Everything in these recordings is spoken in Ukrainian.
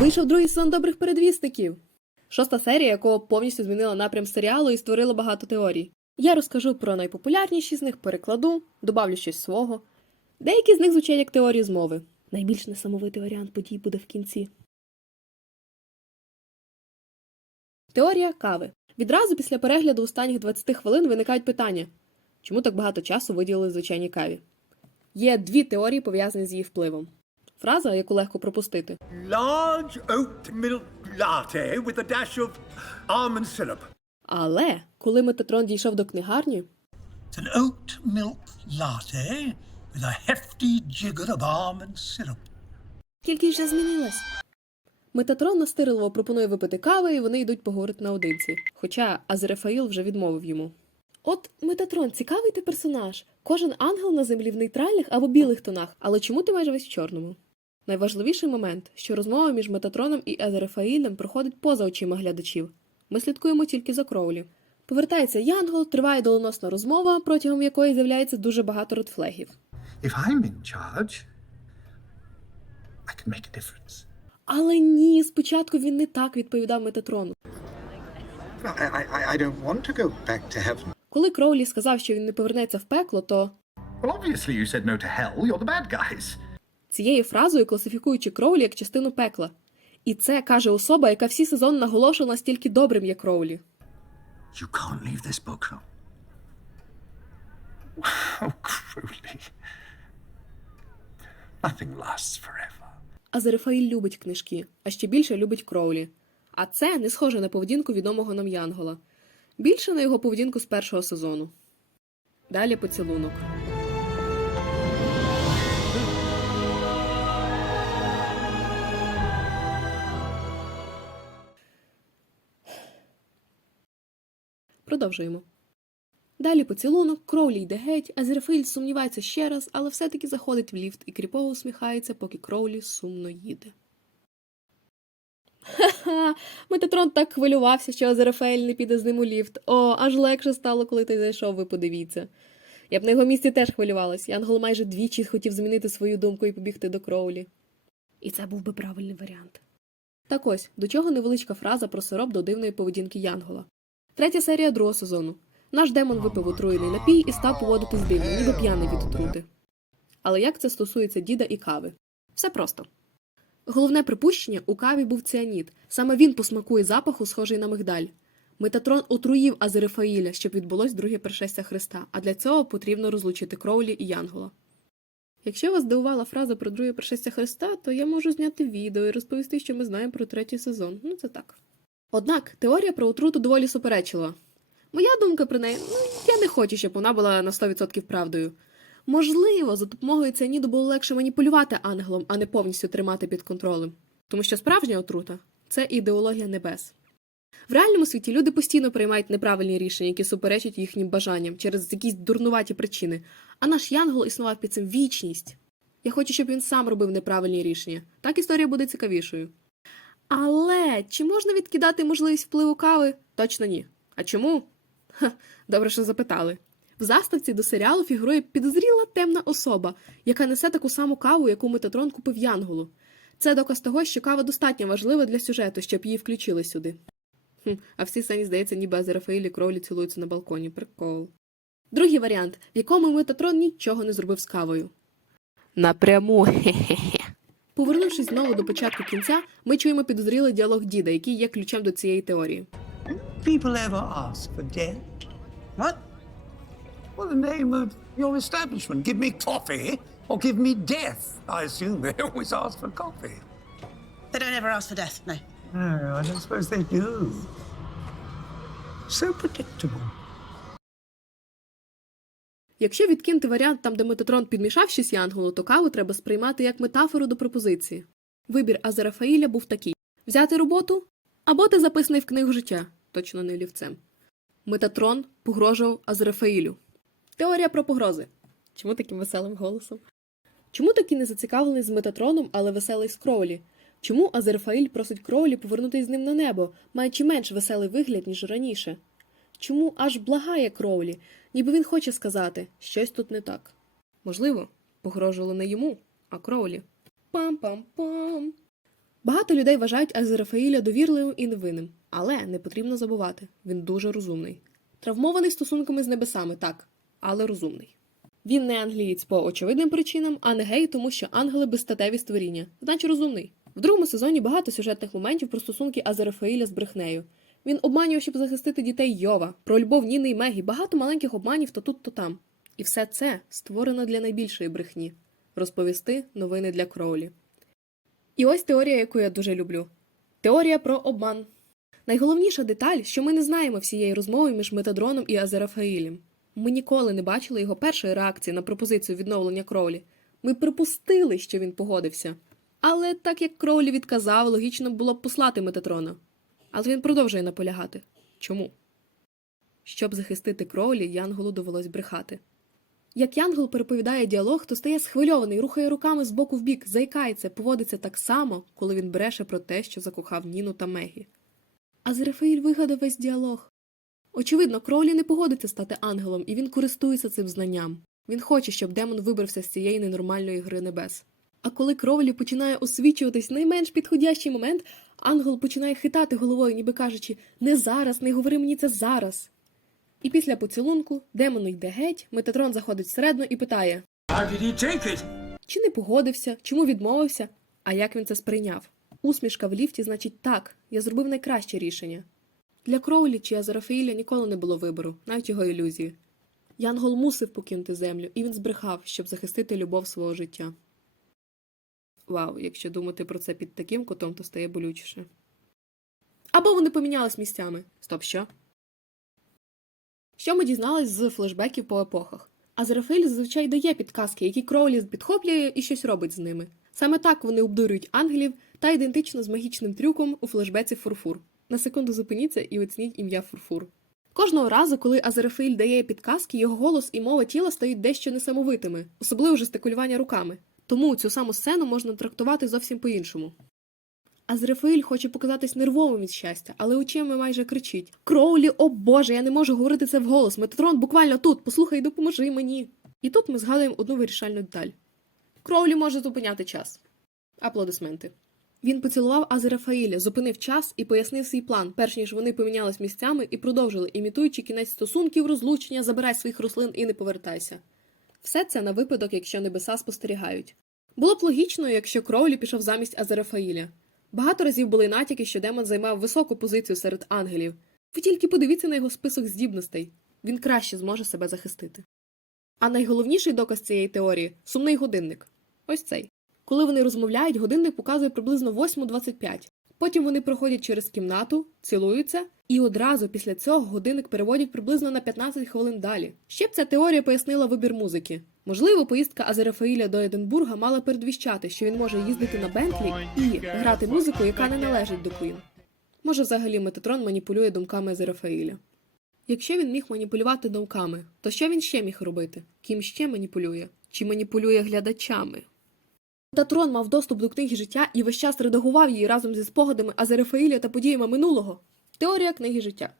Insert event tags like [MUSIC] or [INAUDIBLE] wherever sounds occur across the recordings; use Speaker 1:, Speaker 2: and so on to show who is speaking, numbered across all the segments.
Speaker 1: Вийшов другий сезон добрих передвісників. Шоста серія, якого повністю змінила напрям серіалу і створила багато теорій. Я розкажу про найпопулярніші з них, перекладу, добавлю щось свого. Деякі з них звучать як теорії змови. Найбільш несамовитий варіант подій буде в кінці. Теорія кави. Відразу після перегляду останніх 20 хвилин виникають питання: чому так багато часу виділили звичайній каві? Є дві теорії, пов'язані з її впливом. Фраза, яку легко пропустити.
Speaker 2: Large oat milk latte with a dash of almond syrup.
Speaker 1: Але коли Метатрон дійшов до книгарні,
Speaker 2: It's an oat milk latte with a hefty jigger of almond syrup.
Speaker 1: кількість вже змінилась. Метатрон настирливо пропонує випити кави, і вони йдуть поговорити наодинці. Хоча Азерафаїл вже відмовив йому. От Метатрон, цікавий ти персонаж. Кожен ангел на землі в нейтральних або білих тонах, але чому ти майже весь в чорному? Найважливіший момент, що розмова між Метатроном і Азерафаїлем проходить поза очима глядачів. Ми слідкуємо тільки за кроулі. Повертається Янгол, триває доленосна розмова, протягом якої з'являється дуже багато редфлегів. Але ні, спочатку він не так відповідав Метатрону. Коли Кроулі сказав, що він не повернеться в пекло, то
Speaker 2: Well, obviously you said no to hell. You're the bad guys.
Speaker 1: Цією фразою класифікуючи Кроулі як частину пекла. І це каже особа, яка всі сезони наголошувала настільки добрим, як Кроулі.
Speaker 2: You can't leave this book. [LAUGHS] Oh, Crowley. Nothing lasts forever.
Speaker 1: Азерифаїль любить книжки, а ще більше любить Кроулі. А це не схоже на поведінку відомого нам Янгола. Більше на його поведінку з першого сезону. Далі поцілунок. Продовжуємо. Далі поцілунок, Кроулі йде геть, а Зерфиль сумнівається ще раз, але все-таки заходить в ліфт і кріпово усміхається, поки Кроулі сумно їде. Ха-ха, Метатрон так хвилювався, що Азерафель не піде з ним у ліфт. О, аж легше стало, коли ти зайшов, ви подивіться. Я б на його місці теж хвилювалась. Янгол майже двічі хотів змінити свою думку і побігти до Кроулі. І це був би правильний варіант. Так ось, до чого невеличка фраза про сироп до дивної поведінки Янгола. Третя серія другого сезону. Наш демон випив отруєний напій і став поводитись дивно, ніби п'яний від отрути. Але як це стосується діда і кави? Все просто. Головне припущення у каві був ціаніт. Саме він посмакує запаху, схожий на мигдаль. Метатрон отруїв Азерифаїля, щоб відбулось друге пришестя Христа, а для цього потрібно розлучити Кроулі і Янгола. Якщо вас здивувала фраза про друге пришестя Христа, то я можу зняти відео і розповісти, що ми знаємо про третій сезон. Ну це так. Однак теорія про отруту доволі суперечлива. Моя думка про неї, ну, я не хочу, щоб вона була на 100% правдою. Можливо, за допомогою ціаніду було легше маніпулювати ангелом, а не повністю тримати під контролем. Тому що справжня отрута це ідеологія небес. В реальному світі люди постійно приймають неправильні рішення, які суперечать їхнім бажанням через якісь дурнуваті причини. А наш Янгол існував під цим вічність. Я хочу, щоб він сам робив неправильні рішення. Так історія буде цікавішою. Але чи можна відкидати можливість впливу кави? Точно ні. А чому? Ха, добре, що запитали. В заставці до серіалу фігурує підозріла темна особа, яка несе таку саму каву, яку Метатрон купив Янголу. Це доказ того, що кава достатньо важлива для сюжету, щоб її включили сюди. Хм, а всі сцені, здається, ніби Азерафаїль і Кроулі цілуються на балконі. Прикол. Другий варіант, в якому Метатрон нічого не зробив з кавою. Напряму. Хе-хе-хе. [LAUGHS] Повернувшись знову до початку кінця, ми чуємо підозрілий діалог діда, який є ключем до цієї теорії.
Speaker 3: people ever ask for death?
Speaker 4: What?
Speaker 3: Well, the name of your establishment. Give me coffee or give me death. I assume they always ask for coffee.
Speaker 5: They don't ever ask for death, no.
Speaker 3: No, I don't suppose they do. So predictable.
Speaker 1: Якщо відкинути варіант там, де Метатрон підмішав щось Янголу, то каву треба сприймати як метафору до пропозиції. Вибір Азерафаїля був такий: взяти роботу або ти записаний в книгу життя, точно не олівцем. Метатрон погрожував Азерафаїлю. Теорія про погрози. Чому таким веселим голосом? Чому такий не зацікавлений з Метатроном, але веселий з Кроулі? Чому Азерфаїль просить Кроулі повернутися з ним на небо, маючи менш веселий вигляд, ніж раніше? Чому аж благає Кроулі, ніби він хоче сказати, щось тут не так? Можливо, погрожувало не йому, а Кроулі. Пам-пам-пам. Багато людей вважають Азерафаїля довірливим і невинним, але не потрібно забувати, він дуже розумний. Травмований стосунками з небесами, так, але розумний. Він не англієць по очевидним причинам, а не гей, тому що ангели безстатеві створіння, значить розумний. В другому сезоні багато сюжетних моментів про стосунки Азерафаїля з брехнею. Він обманював, щоб захистити дітей Йова, про любов Ніни і Мегі, багато маленьких обманів то тут, то там. І все це створено для найбільшої брехні розповісти новини для Кроулі. І ось теорія, яку я дуже люблю: теорія про обман. Найголовніша деталь, що ми не знаємо всієї розмови між Метадроном і Азерафаїлем. Ми ніколи не бачили його першої реакції на пропозицію відновлення Кроулі. Ми припустили, що він погодився. Але так як Кроулі відказав, логічно було б послати Метатрона. Але він продовжує наполягати. Чому? Щоб захистити Кроулі, Янголу довелось брехати. Як Янгол переповідає діалог, то стає схвильований, рухає руками з боку в бік, заїкається, поводиться так само, коли він бреше про те, що закохав Ніну та Мегі. А Зерафаїль вигадав весь діалог. Очевидно, Кроулі не погодиться стати ангелом, і він користується цим знанням. Він хоче, щоб демон вибрався з цієї ненормальної гри небес. А коли Кроулі починає освічуватись найменш підходящий момент, ангел починає хитати головою, ніби кажучи не зараз, не говори мені це зараз. І після поцілунку демон йде геть, Метатрон заходить всередину і питає
Speaker 3: How did take it?
Speaker 1: чи не погодився, чому відмовився, а як він це сприйняв. Усмішка в ліфті значить так, я зробив найкраще рішення. Для Кроулі чи Азерафаїля ніколи не було вибору, навіть його ілюзії. Янгол мусив покинути землю, і він збрехав, щоб захистити любов свого життя. Вау, якщо думати про це під таким кутом, то стає болючіше. Або вони помінялись місцями. Стоп, що? Що ми дізнались з флешбеків по епохах? Азерафаїль зазвичай дає підказки, які Кроулі підхоплює і щось робить з ними. Саме так вони обдурюють ангелів та ідентично з магічним трюком у флешбеці Фурфур. На секунду зупиніться і оцініть ім'я Фурфур. Кожного разу, коли Азерафаїль дає підказки, його голос і мова тіла стають дещо несамовитими, особливо жестикулювання руками. Тому цю саму сцену можна трактувати зовсім по-іншому. Азрефаїль хоче показатись нервовим від щастя, але очима майже кричить: Кроулі, о Боже, я не можу говорити це вголос. Метатрон буквально тут, послухай, допоможи мені. І тут ми згадуємо одну вирішальну деталь. Кроулі може зупиняти час. Аплодисменти. Він поцілував Азерафаїля, зупинив час і пояснив свій план, перш ніж вони помінялись місцями і продовжили, імітуючи кінець стосунків, розлучення, забирай своїх рослин і не повертайся. Все це на випадок, якщо небеса спостерігають. Було б логічно, якщо Кроулі пішов замість Азерафаїля. Багато разів були натяки, що демон займав високу позицію серед ангелів. Ви тільки подивіться на його список здібностей він краще зможе себе захистити. А найголовніший доказ цієї теорії сумний годинник. Ось цей. Коли вони розмовляють, годинник показує приблизно 8.25. Потім вони проходять через кімнату, цілуються, і одразу після цього годинник переводять приблизно на 15 хвилин далі. Ще б ця теорія пояснила вибір музики. Можливо, поїздка Азерафаїля до Единбурга мала передвіщати, що він може їздити на Бентлі і грати музику, яка не належить до Queen. Може, взагалі Метатрон маніпулює думками Азерафаїля. Якщо він міг маніпулювати думками, то що він ще міг робити? Ким ще маніпулює? Чи маніпулює глядачами? Метатрон мав доступ до книги життя і весь час редагував її разом зі спогадами Азерафаїля та подіями минулого. Теорія книги життя.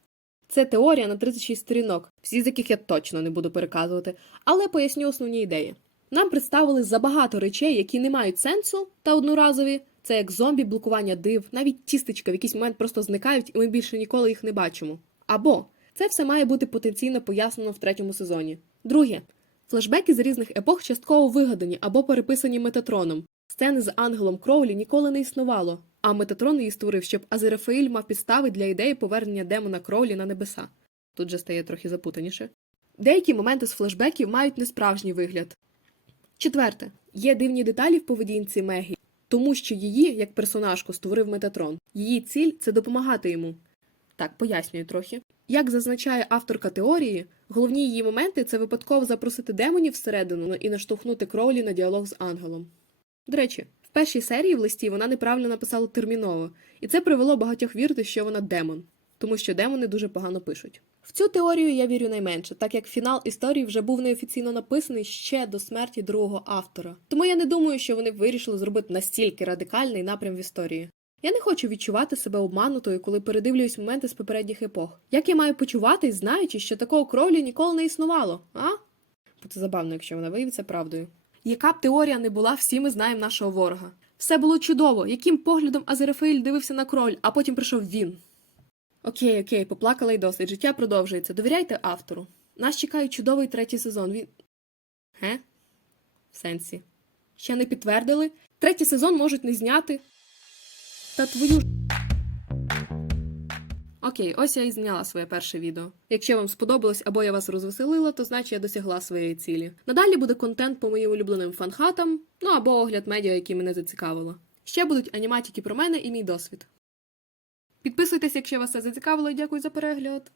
Speaker 1: Це теорія на 36 сторінок, всі з яких я точно не буду переказувати, але поясню основні ідеї. Нам представили забагато речей, які не мають сенсу та одноразові. Це як зомбі, блокування див, навіть тістечка в якийсь момент просто зникають, і ми більше ніколи їх не бачимо. Або це все має бути потенційно пояснено в третьому сезоні. Друге, флешбеки з різних епох частково вигадані або переписані Метатроном. Сцени з ангелом Кроулі ніколи не існувало, а Метатрон її створив, щоб Азерафаїль мав підстави для ідеї повернення демона Кроулі на небеса. Тут же стає трохи запутаніше. Деякі моменти з флешбеків мають несправжній вигляд. Четверте, є дивні деталі в поведінці Мегі, тому що її, як персонажку, створив Метатрон. Її ціль це допомагати йому. Так, пояснюю трохи. Як зазначає авторка теорії, головні її моменти це випадково запросити демонів всередину і наштовхнути Кроулі на діалог з ангелом. До речі, в першій серії в листі вона неправильно написала терміново, і це привело багатьох вірити, що вона демон, тому що демони дуже погано пишуть. В цю теорію я вірю найменше, так як фінал історії вже був неофіційно написаний ще до смерті другого автора. Тому я не думаю, що вони вирішили зробити настільки радикальний напрям в історії. Я не хочу відчувати себе обманутою, коли передивлююсь моменти з попередніх епох. Як я маю почуватись, знаючи, що такого кровлі ніколи не існувало, а? Буде забавно, якщо вона виявиться правдою. Яка б теорія не була, всі ми знаємо нашого ворога. Все було чудово. Яким поглядом Азерафаїль дивився на кроль, а потім прийшов він. Окей, окей, поплакала й досить. Життя продовжується. Довіряйте автору. Нас чекає чудовий третій сезон. Він. Ге? В сенсі. Ще не підтвердили. Третій сезон можуть не зняти. Та твою ж. Окей, ось я і зняла своє перше відео. Якщо вам сподобалось або я вас розвеселила, то значить я досягла своєї цілі. Надалі буде контент по моїм улюбленим фанхатам, ну або огляд медіа, які мене зацікавило. Ще будуть аніматики про мене і мій досвід. Підписуйтесь, якщо вас це зацікавило, і дякую за перегляд.